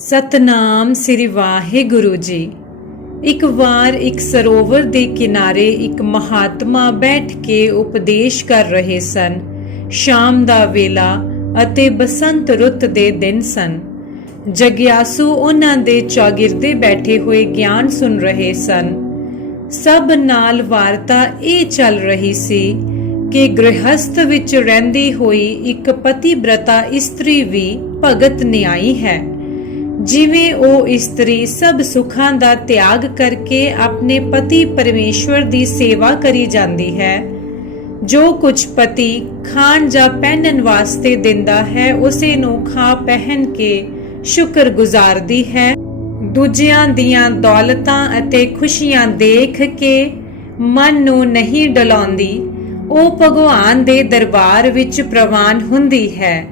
ਸਤਨਾਮ ਸ੍ਰੀ ਵਾਹਿਗੁਰੂ ਜੀ। ਇੱਕ ਵਾਰ ਇੱਕ ਸਰੋਵਰ ਦੇ ਕਿਨਾਰੇ ਇੱਕ ਮਹਾਤਮਾ ਬੈਠ ਕੇ ਉਪਦੇਸ਼ ਕਰ ਰਹੇ ਸਨ। ਸ਼ਾਮ ਦਾ ਵੇਲਾ ਅਤੇ ਬਸੰਤ ਰੁੱਤ ਦੇ ਦਿਨ ਸਨ। ਜਗਿਆਸੂ ਉਹਨਾਂ ਦੇ ਚੌਗਿਰਦੇ ਬੈਠੇ ਹੋਏ ਗਿਆਨ ਸੁਣ ਰਹੇ ਸਨ। ਸਭ ਨਾਲ ਵਾਰਤਾ ਇਹ ਚੱਲ ਰਹੀ ਸੀ ਕਿ ਗ੍ਰਹਸਥ ਵਿੱਚ ਰਹਿੰਦੀ ਹੋਈ ਇੱਕ ਪਤੀਬ੍ਰਤਾ ਇਸਤਰੀ ਵੀ ਭਗਤ ਨਿਆਈ ਹੈ। ਜਿਵੇਂ ਉਹ ਇਸਤਰੀ ਸਭ ਸੁੱਖਾਂ ਦਾ ਤਿਆਗ ਕਰਕੇ ਆਪਣੇ ਪਤੀ ਪਰਮੇਸ਼ਵਰ ਦੀ ਸੇਵਾ ਕਰੀ ਜਾਂਦੀ ਹੈ। ਜੋ ਕੁਝ ਪਤੀ ਖਾਣ ਜਾਂ ਪਹਿਨਣ ਵਾਸਤੇ ਦਿੰਦਾ ਹੈ ਉਸੇ ਨੂੰ ਖਾ ਪਹਿਨ ਕੇ ਸ਼ੁਕਰ ਗੁਜ਼ਾਰਦੀ ਹੈ। ਦੂਜਿਆਂ ਦੀਆਂ ਦੌਲਤਾਂ ਅਤੇ ਖੁਸ਼ੀਆਂ ਦੇਖ ਕੇ ਮਨ ਨੂੰ ਨਹੀਂ ਡਲਾਉਂਦੀ। ਉਹ ਭਗਵਾਨ ਦੇ ਦਰਬਾਰ ਵਿੱਚ ਪ੍ਰਵਾਨ ਹੁੰਦੀ ਹੈ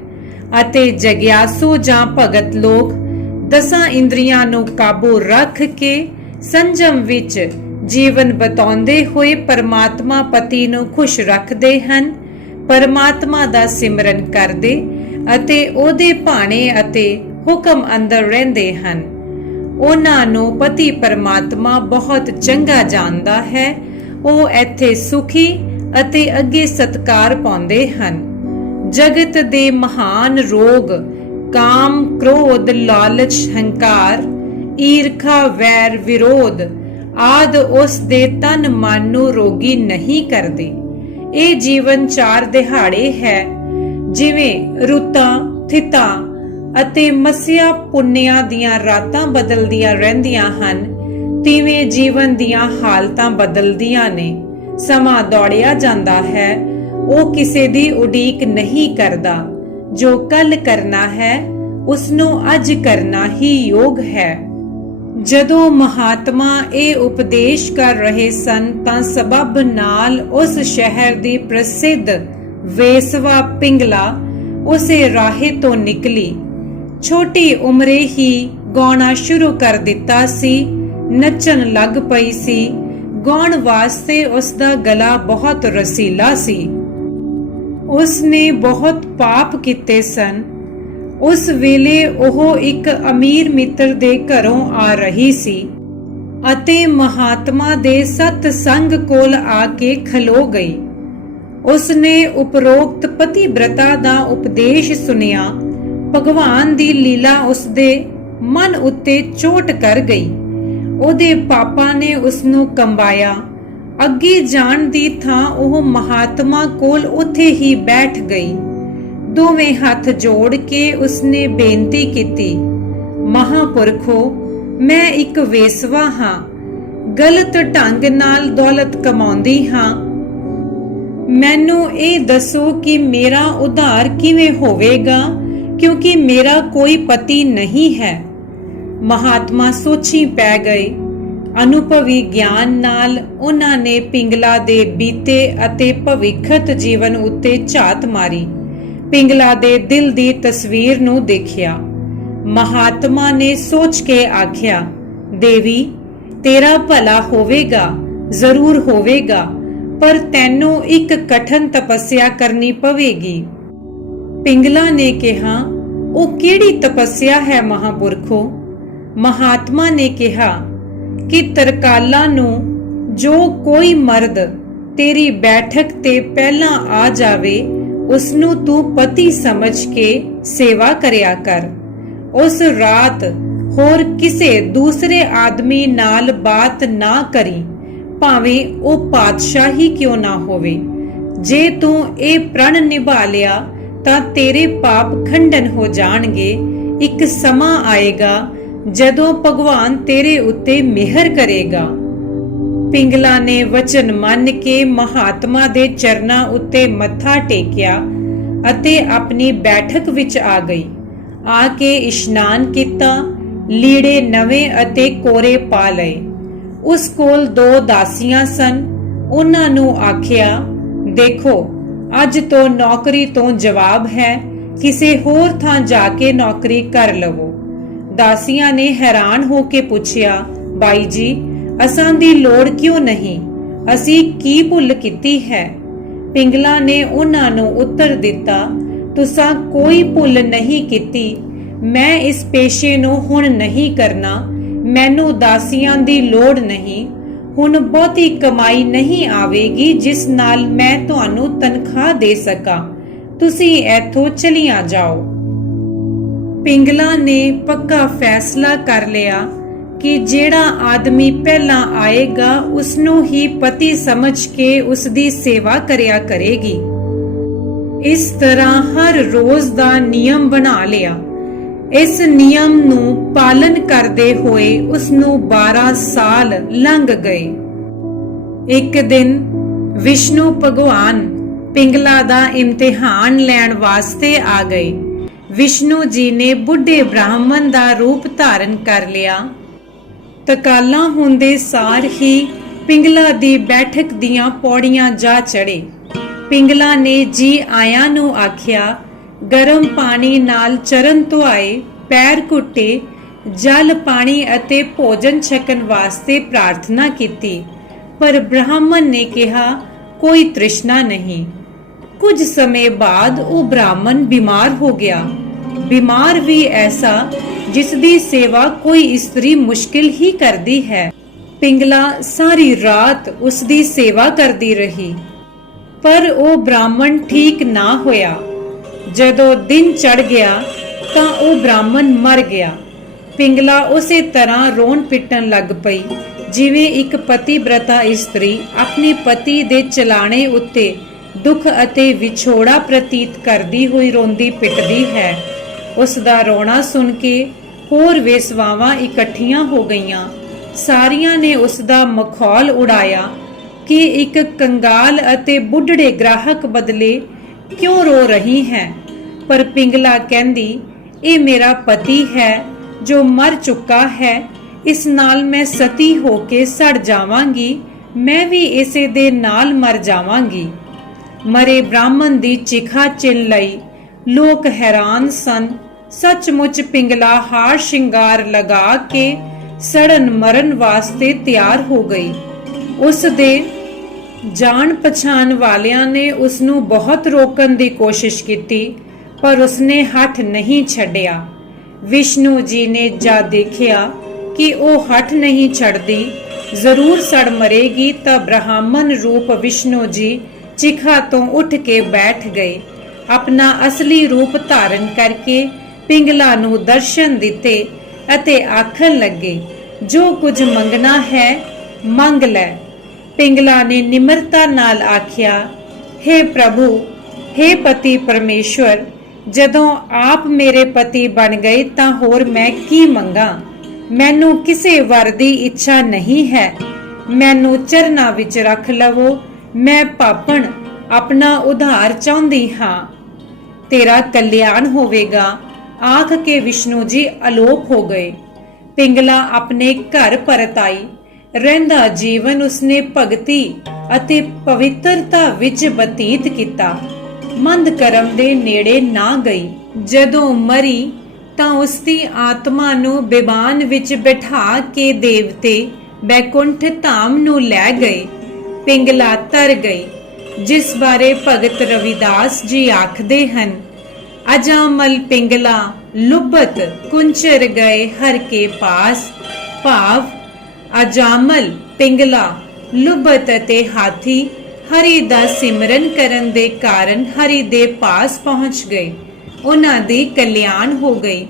ਅਤੇ ਜਗਿਆਸੂ ਜਾਂ ਭਗਤ ਲੋਕ ਦਸਾਂ ਇੰਦਰੀਆਂ ਨੂੰ ਕਾਬੂ ਰੱਖ ਕੇ ਸੰਜਮ ਵਿੱਚ ਜੀਵਨ ਬਿਤਾਉਂਦੇ ਹੋਏ ਪਰਮਾਤਮਾ ਪਤੀ ਨੂੰ ਖੁਸ਼ ਰੱਖਦੇ ਹਨ। ਪਰਮਾਤਮਾ ਦਾ ਸਿਮਰਨ ਕਰਦੇ ਅਤੇ ਉਹਦੇ ਭਾਣੇ ਅਤੇ ਹੁਕਮ ਅੰਦਰ ਰਹਿੰਦੇ ਹਨ। ਉਹਨਾਂ ਨੂੰ ਪਤੀ ਪਰਮਾਤਮਾ ਬਹੁਤ ਚੰਗਾ ਜਾਣਦਾ ਹੈ। ਉਹ ਇੱਥੇ ਸੁਖੀ ਅਤੇ ਅੱਗੇ ਸਤਕਾਰ ਪਾਉਂਦੇ ਹਨ। ਜਗਤ ਦੇ ਮਹਾਨ ਰੋਗ ਕਾਮ, ਕ੍ਰੋਧ, ਲਾਲਚ, ਹੰਕਾਰ, ਈਰਖਾ, ਵੈਰ, ਵਿਰੋਧ ਆਦ ਉਸ ਦੇ ਤਨ ਮਨ ਨੂੰ ਰੋਗੀ ਨਹੀਂ ਕਰਦੇ। ਇਹ ਜੀਵਨ ਚਾਰ ਦਿਹਾੜੇ ਹੈ। ਜਿਵੇਂ ਰੁੱਤਾਂ, ਥਿਤਾਂ ਅਤੇ ਮਸਿਆ ਪੁੰਨਿਆ ਦੀਆਂ ਰਾਤਾਂ ਬਦਲਦੀਆਂ ਰਹਿੰਦੀਆਂ ਹਨ, ਤਿਵੇਂ ਜੀਵਨ ਦੀਆਂ ਹਾਲਤਾਂ ਬਦਲਦੀਆਂ ਨੇ। ਸਮਾਂ ਦੌੜਿਆ ਜਾਂਦਾ ਹੈ। ਉਹ ਕਿਸੇ ਦੀ ਉਡੀਕ ਨਹੀਂ ਕਰਦਾ। ਜੋ ਕੱਲ ਕਰਨਾ ਹੈ ਉਸ ਨੂੰ ਅੱਜ ਕਰਨਾ ਹੀ ਯੋਗ ਹੈ। ਜਦੋਂ ਮਹਾਤਮਾ ਇਹ ਉਪਦੇਸ਼ ਕਰ ਰਹੇ ਸਨ ਤਾਂ ਸਬਬ ਨਾਲ ਉਸ ਸ਼ਹਿਰ ਦੀ ਪ੍ਰਸਿੱਧ ਵੇਸਵਾ ਪਿੰਗਲਾ ਉਸੇ ਰਾਹੇ ਤੋਂ ਨਿਕਲੀ। ਛੋਟੀ ਉਮਰੇ ਹੀ ਗਾਉਣਾ ਸ਼ੁਰੂ ਕਰ ਦਿੱਤਾ ਸੀ। ਨੱਚਣ ਲੱਗ ਪਈ ਸੀ। ਗਾਉਣ ਵਾਸਤੇ ਉਸ ਦਾ ਗਲਾ ਬਹੁਤ ਰਸੀਲਾ ਸੀ। ਉਸ ਨੇ ਬਹੁਤ ਪਾਪ ਕੀਤੇ ਸਨ। ਉਸ ਵੇਲੇ ਉਹ ਇੱਕ ਅਮੀਰ ਮਿੱਤਰ ਦੇ ਘਰੋਂ ਆ ਰਹੀ ਸੀ ਅਤੇ ਮਹਾਤਮਾ ਦੇ ਸਤ ਸੰਗ ਕੋਲ ਆ ਕੇ ਖਲੋ ਗਈ। ਉਸ ਨੇ ਉਪਰੋਕਤ ਪਤੀਬ੍ਰਤਾ ਦਾ ਉਪਦੇਸ਼ ਸੁਨਿਆ। ਭਗਵਾਨ ਦੀ ਲੀਲਾ ਉਸ ਦੇ ਮਨ ਉੱਤੇ ਚੋਟ ਕਰ ਗਈ। ਉਹਦੇ ਪਾਪਾਂ ਨੇ ਉਸ ਨੂੰ ਕੰਬਾਇਆ। ਅੱਗੇ ਜਾਣ ਦੀ ਥਾਂ ਉਹ ਮਹਾਤਮਾ ਕੋਲ ਉੱਥੇ ਹੀ ਬੈਠ ਗਈ। ਦੋਵੇਂ ਹੱਥ ਜੋੜ ਕੇ ਉਸਨੇ ਬੇਨਤੀ ਕੀਤੀ, ਮਹਾਪੁਰਖੋ, ਮੈਂ ਇੱਕ ਵੇਸਵਾ ਹਾਂ। ਗਲਤ ਢੰਗ ਨਾਲ ਦੌਲਤ ਕਮਾਉਂਦੀ ਹਾਂ। ਮੈਨੂੰ ਇਹ ਦੱਸੋ ਕਿ ਮੇਰਾ ਉਧਾਰ ਕਿਵੇਂ ਹੋਵੇਗਾ, ਕਿਉਂਕਿ ਮੇਰਾ ਕੋਈ ਪਤੀ ਨਹੀਂ ਹੈ। ਮਹਾਤਮਾ ਸੋਚੀ ਪੈ ਗਏ। ਅਨੁਭਵੀ ਗਿਆਨ ਨਾਲ ਉਹਨਾਂ ਨੇ ਪਿੰਗਲਾ ਦੇ ਬੀਤੇ ਅਤੇ ਭਵਿੱਖਤ ਜੀਵਨ ਉੱਤੇ ਝਾਤ ਮਾਰੀ। ਪਿੰਗਲਾ ਦੇ ਦਿਲ ਦੀ ਤਸਵੀਰ ਨੂੰ ਦੇਖਿਆ। ਮਹਾਤਮਾ ਨੇ ਸੋਚ ਕੇ ਆਖਿਆ, ਦੇਵੀ, ਤੇਰਾ ਭਲਾ ਹੋਵੇਗਾ, ਜ਼ਰੂਰ ਹੋਵੇਗਾ, ਪਰ ਤੈਨੂੰ ਇੱਕ ਕਠਨ ਤਪੱਸਿਆ ਕਰਨੀ ਪਵੇਗੀ। ਪਿੰਗਲਾ ਨੇ ਕਿਹਾ, ਉਹ ਕਿਹੜੀ ਤਪੱਸਿਆ ਹੈ ਮਹਾਪੁਰਖੋ? ਮਹਾਤਮਾ ਨੇ ਕਿਹਾ ਕਿ ਤਰਕਾਲਾਂ ਨੂੰ ਜੋ ਕੋਈ ਮਰਦ ਤੇਰੀ ਬੈਠਕ ਤੇ ਪਹਿਲਾਂ ਆ ਜਾਵੇ ਉਸ ਨੂੰ ਤੂੰ ਪਤੀ ਸਮਝ ਕੇ ਸੇਵਾ ਕਰਿਆ ਕਰ। ਉਸ ਰਾਤ ਹੋਰ ਕਿਸੇ ਦੂਸਰੇ ਆਦਮੀ ਨਾਲ ਬਾਤ ਨਾ ਕਰੀ, ਭਾਵੇਂ ਉਹ ਪਾਤਸ਼ਾਹ ਹੀ ਕਿਉਂ ਨਾ ਹੋਵੇ। ਜੇ ਤੂੰ ਇਹ ਪ੍ਰਣ ਨਿਭਾ ਲਿਆ ਤਾਂ ਤੇਰੇ ਪਾਪ ਖੰਡਨ ਹੋ ਜਾਣਗੇ। ਇੱਕ ਸਮਾਂ ਆਏਗਾ ਜਦੋਂ ਭਗਵਾਨ ਤੇਰੇ ਉੱਤੇ ਮਿਹਰ ਕਰੇਗਾ। ਪਿੰਗਲਾ ਨੇ ਵਚਨ ਮੰਨ ਕੇ ਮਹਾਤਮਾ ਦੇ ਚਰਨਾਂ ਉੱਤੇ ਮੱਥਾ ਟੇਕਿਆ ਅਤੇ ਆਪਣੀ ਬੈਠਕ ਵਿੱਚ ਆ ਗਈ। ਆ ਕੇ ਇਸ਼ਨਾਨ ਕੀਤਾ, ਲੀੜੇ ਨਵੇਂ ਅਤੇ ਕੋਰੇ ਪਾ ਲਏ। ਉਸ ਕੋਲ 2 ਦਾਸੀਆਂ ਸਨ। ਉਹਨਾਂ ਨੂੰ ਆਖਿਆ, ਦੇਖੋ, ਅੱਜ ਤੋਂ ਨੌਕਰੀ ਤੋਂ ਜਵਾਬ ਹੈ। ਕਿਸੇ ਹੋਰ ਥਾਂ ਜਾ ਕੇ ਨੌਕਰੀ ਕਰ ਲਵੋ। ਦਾਸੀਆਂ ਨੇ ਹੈਰਾਨ ਹੋ ਕੇ ਪੁੱਛਿਆ, ਬਾਈ ਜੀ, ਅਸਾਂ ਦੀ ਲੋੜ ਕਿਉਂ ਨਹੀਂ? ਅਸੀਂ ਕੀ ਭੁੱਲ ਕੀਤੀ ਹੈ? ਪਿੰਗਲਾ ਨੇ ਉਹਨਾਂ ਨੂੰ ਉੱਤਰ ਦਿੱਤਾ, ਤੁਸਾਂ ਕੋਈ ਭੁੱਲ ਨਹੀਂ ਕੀਤੀ। ਮੈਂ ਇਸ ਪੇਸ਼ੇ ਨੂੰ ਹੁਣ ਨਹੀਂ ਕਰਨਾ। ਮੈਨੂੰ ਦਾਸੀਆਂ ਦੀ ਲੋੜ ਨਹੀਂ। ਹੁਣ ਬਹੁਤੀ ਕਮਾਈ ਨਹੀਂ ਆਵੇਗੀ ਜਿਸ ਨਾਲ ਮੈਂ ਤੁਹਾਨੂੰ ਤਨਖਾਹ ਦੇ ਸਕਾਂ। ਤੁਸੀਂ ਇੱਥੋਂ ਚਲੀਆਂ ਜਾਓ। ਪਿੰਗਲਾ ਨੇ ਪੱਕਾ ਫੈਸਲਾ ਕਰ ਲਿਆ ਕਿ ਜਿਹੜਾ ਆਦਮੀ ਪਹਿਲਾਂ ਆਏਗਾ ਉਸ ਨੂੰ ਹੀ ਪਤੀ ਸਮਝ ਕੇ ਉਸ ਦੀ ਸੇਵਾ ਕਰਿਆ ਕਰੇਗੀ। ਇਸ ਤਰ੍ਹਾਂ ਹਰ ਰੋਜ਼ ਦਾ ਨਿਯਮ ਬਣਾ ਲਿਆ। ਇਸ ਨਿਯਮ ਨੂੰ ਪਾਲਨ ਕਰਦੇ ਹੋਏ ਉਸ ਨੂੰ 12 ਸਾਲ ਲੰਘ ਗਏ। ਇੱਕ ਦਿਨ ਵਿਸ਼ਨੂੰ ਭਗਵਾਨ ਪਿੰਗਲਾ ਦਾ ਇਮਤਿਹਾਨ ਲੈਣ ਵਾਸਤੇ ਆ ਗਏ। ਵਿਸ਼ਨੂੰ ਜੀ ਨੇ ਬੁੱਢੇ ਬ੍ਰਾਹਮਣ ਦਾ ਰੂਪ ਧਾਰਨ ਕਰ ਲਿਆ। ਤਕਾਲਾ ਹੁੰਦੇ ਸਾਰ ਹੀ ਪਿੰਗਲਾ ਦੀ ਬੈਠਕ ਦੀਆਂ ਪੌੜੀਆਂ ਜਾ ਚੜੇ। ਪਿੰਗਲਾ ਨੇ ਜੀ ਆਇਆਂ ਨੂੰ ਆਖਿਆ, ਗਰਮ ਪਾਣੀ ਨਾਲ ਚਰਨ ਧੁਆਏ, ਪੈਰ ਘੁੱਟੇ, ਜਲ ਪਾਣੀ ਅਤੇ ਭੋਜਨ ਛਕਣ ਵਾਸਤੇ ਪ੍ਰਾਰਥਨਾ ਕੀਤੀ। ਪਰ ਬ੍ਰਾਹਮਣ ਨੇ ਕਿਹਾ, ਕੋਈ ਤ੍ਰਿਸ਼ਨਾ ਨਹੀਂ। ਕੁਝ ਸਮੇਂ ਬਾਅਦ ਉਹ ਬ੍ਰਾਹਮਣ ਬਿਮਾਰ ਹੋ ਗਿਆ। ਬਿਮਾਰ ਵੀ ਐਸਾ ਜਿਸ ਦੀ ਸੇਵਾ ਕੋਈ ਇਸਤਰੀ ਮੁਸ਼ਕਿਲ ਹੀ ਕਰਦੀ ਹੈ। ਪਿੰਗਲਾ ਸਾਰੀ ਰਾਤ ਉਸ ਦੀ ਸੇਵਾ ਕਰਦੀ ਰਹੀ, ਪਰ ਉਹ ਬ੍ਰਾਹਮਣ ਠੀਕ ਨਾ ਹੋਇਆ। ਜਦੋਂ ਦਿਨ ਚੜ ਗਿਆ ਤਾਂ ਉਹ ਬ੍ਰਾਹਮਣ ਮਰ ਗਿਆ। ਪਿੰਗਲਾ ਉਸੇ ਤਰ੍ਹਾਂ ਰੋਣ ਪਿੱਟਣ ਲੱਗ ਪਈ ਜਿਵੇਂ ਇੱਕ ਪਤੀਵ੍ਰਤਾ ਇਸਤਰੀ ਆਪਣੇ ਪਤੀ ਦੇ ਚਲਾਣੇ ਉੱਤੇ ਦੁੱਖ ਅਤੇ ਵਿਛੋੜਾ ਪ੍ਰਤੀਤ ਕਰਦੀ ਹੋਈ ਰੋਂਦੀ ਪਿੱਟਦੀ ਹੈ। ਉਸ ਦਾ ਰੋਣਾ ਸੁਣ ਕੇ ਹੋਰ ਵੇਸਵਾਵਾਂ ਇਕੱਠੀਆਂ ਹੋ ਗਈਆਂ। ਸਾਰੀਆਂ ਨੇ ਉਸ ਦਾ ਮਖੌਲ ਉਡਾਇਆ ਕਿ ਇੱਕ ਕੰਗਾਲ ਅਤੇ ਬੁੱਢੜੇ ਗ੍ਰਾਹਕ ਬਦਲੇ ਕਿਉਂ ਰੋ ਰਹੀ ਹੈ। ਪਰ ਪਿੰਗਲਾ ਕਹਿੰਦੀ, ਇਹ ਮੇਰਾ ਪਤੀ ਹੈ ਜੋ ਮਰ ਚੁੱਕਾ ਹੈ। ਇਸ ਨਾਲ ਮੈਂ ਸਤੀ ਹੋ ਕੇ ਸੜ ਜਾਵਾਂਗੀ। ਮੈਂ ਵੀ ਇਸੇ ਦੇ ਨਾਲ ਮਰ ਜਾਵਾਂਗੀ। ਮਰੇ ਬ੍ਰਾਹਮਣ ਦੀ ਚਿਖਾ ਚਿਣ ਲਈ। ਲੋਕ ਹੈਰਾਨ ਸਨ। ਸੱਚਮੁੱਚ ਪਿੰਗਲਾ ਹਾਰ ਸ਼ਿੰਗਾਰ ਲਗਾ ਕੇ ਸੜਨ ਮਰਨ ਵਾਸਤੇ ਤਿਆਰ ਹੋ ਗਈ। ਉਸ ਦੇ ਜਾਣ ਪਛਾਣ ਵਾਲਿਆਂ ਨੇ ਉਸ ਨੂੰ ਬਹੁਤ ਰੋਕਣ ਦੀ ਕੋਸ਼ਿਸ਼ ਕੀਤੀ, ਪਰ ਉਸਨੇ ਹੱਥ ਨਹੀਂ ਛੱਡਿਆ। ਵਿਸ਼ਨੂੰ ਜੀ ਨੇ ਜਾ ਦੇਖਿਆ ਕਿ ਉਹ ਹੱਥ ਨਹੀਂ ਛੱਡਦੀ, ਜ਼ਰੂਰ ਸੜ ਮਰੇਗੀ, ਤਾਂ ਬ੍ਰਾਹਮਣ ਰੂਪ ਵਿਸ਼ਨੂੰ ਜੀ ਚਿਖਾ ਤੋਂ ਉੱਠ ਕੇ ਬੈਠ ਗਏ। ਆਪਣਾ ਅਸਲੀ ਰੂਪ ਧਾਰਨ ਕਰਕੇ ਪਿੰਗਲਾ ਨੂੰ ਦਰਸ਼ਨ ਦਿੱਤੇ ਅਤੇ ਆਖਣ ਲੱਗੇ, ਜੋ ਕੁਝ ਮੰਗਣਾ ਹੈ ਮੰਗ ਲੈ। ਪਿੰਗਲਾ ਨੇ ਨਿਮਰਤਾ ਨਾਲ ਆਖਿਆ, हे ਪ੍ਰਭੂ, हे ਪਤੀ ਪਰਮੇਸ਼ਵਰ, ਜਦੋਂ ਆਪ ਮੇਰੇ ਪਤੀ ਬਣ ਗਏ ਤਾਂ ਹੋਰ ਮੈਂ ਕੀ ਮੰਗਾ। ਮੈਨੂੰ ਕਿਸੇ ਵਰ ਦੀ ਇੱਛਾ ਨਹੀਂ ਹੈ। ਮੈਨੂੰ ਚਰਨਾਂ ਵਿੱਚ ਰੱਖ ਲਵੋ। ਮੈਂ ਪਾਪਣ ਆਪਣਾ ਉਧਾਰ ਚਾਹੁੰਦੀ ਹਾਂ। ਤੇਰਾ ਕਲਿਆਣ ਹੋਵੇਗਾ। ਆਖ ਕੇ ਵਿਸ਼ਨੂੰ ਜੀ ਅਲੋਪ ਹੋ ਗਏ। ਪਿੰਗਲਾ ਆਪਣੇ ਘਰ ਪਰਤ ਆਈ। ਰਹਿੰਦਾ ਜੀਵਨ ਉਸਨੇ ਭਗਤੀ ਅਤੇ ਪਵਿੱਤਰਤਾ ਵਿੱਚ ਬਤੀਤ ਕੀਤਾ। ਮੰਦ ਕਰਮ ਦੇ ਨੇੜੇ ਨਾ ਗਈ। ਜਦੋਂ ਮਰੀ ਤਾਂ ਉਸਦੀ ਆਤਮਾ ਨੂੰ ਬਿਮਾਨ ਵਿੱਚ ਬਿਠਾ ਕੇ ਦੇਵਤੇ ਬੈਕੁੰਠ ਧਾਮ ਨੂੰ ਲੈ ਗਏ। ਪਿੰਗਲਾ ਤਰ ਗਈ, ਜਿਸ ਬਾਰੇ ਭਗਤ ਰਵਿਦਾਸ ਜੀ ਆਖਦੇ ਹਨ, ਅਜਾਮਲ ਪਿੰਗਲਾ ਲੁਬਤ ਕੁੰਚਰ ਗਏ ਹਰ ਕੇ ਪਾਸ। ਭਾਵ ਅਜਾਮਲ ਪਿੰਗਲਾ ਲੁਬਤ ਅਤੇ ਹਾਥੀ ਹਰੀ ਦਾ ਸਿਮਰਨ ਕਰਨ ਦੇ ਕਾਰਨ ਹਰੀ ਦੇ ਪਾਸ ਪਹੁੰਚ ਗਏ। ਉਹਨਾਂ ਦੀ ਕਲਿਆਣ ਹੋ ਗਈ।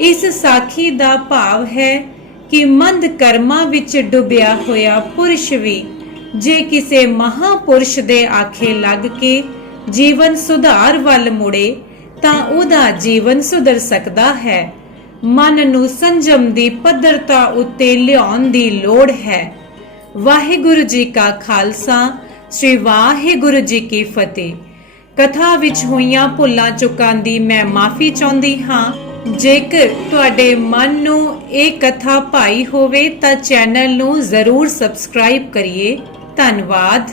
ਇਸ ਸਾਖੀ ਦਾ ਭਾਵ ਹੈ ਕਿ ਮੰਦ ਕਰਮਾਂ ਵਿੱਚ ਡੁੱਬਿਆ ਹੋਇਆ ਪੁਰਸ਼ ਵੀ ਜੇ ਕਿਸੇ ਮਹਾਪੁਰਸ਼ ਦੇ ਆਖੇ ਲੱਗ ਕੇ ਜੀਵਨ ਸੁਧਾਰ ਵੱਲ ਮੁੜੇ ਤਾਂ ਉਹਦਾ ਜੀਵਨ ਸੁਧਰ ਸਕਦਾ ਹੈ। ਮਨ ਨੂੰ ਸੰਜਮ ਦੀ ਪੱਧਰਤਾ ਉੱਤੇ ਲਿਆਉਣ ਦੀ ਲੋੜ ਹੈ। ਵਾਹਿਗੁਰੂ ਜੀ ਕਾ ਖਾਲਸਾ, ਸ੍ਰੀ ਵਾਹਿਗੁਰੂ ਜੀ ਕੀ ਫਤਿਹ। ਕਥਾ ਵਿੱਚ ਹੋਈਆਂ ਭੁੱਲਾਂ ਚੁੱਕਾਂ ਦੀ ਮੈਂ ਮਾਫੀ ਚਾਹੁੰਦੀ ਹਾਂ। ਜੇਕਰ ਤੁਹਾਡੇ ਮਨ ਨੂੰ ਇਹ ਕਥਾ ਭਾਈ ਹੋਵੇ ਤਾਂ ਚੈਨਲ ਨੂੰ ਜ਼ਰੂਰ ਸਬਸਕ੍ਰਾਈਬ ਕਰਿਏ। ਧੰਨਵਾਦ।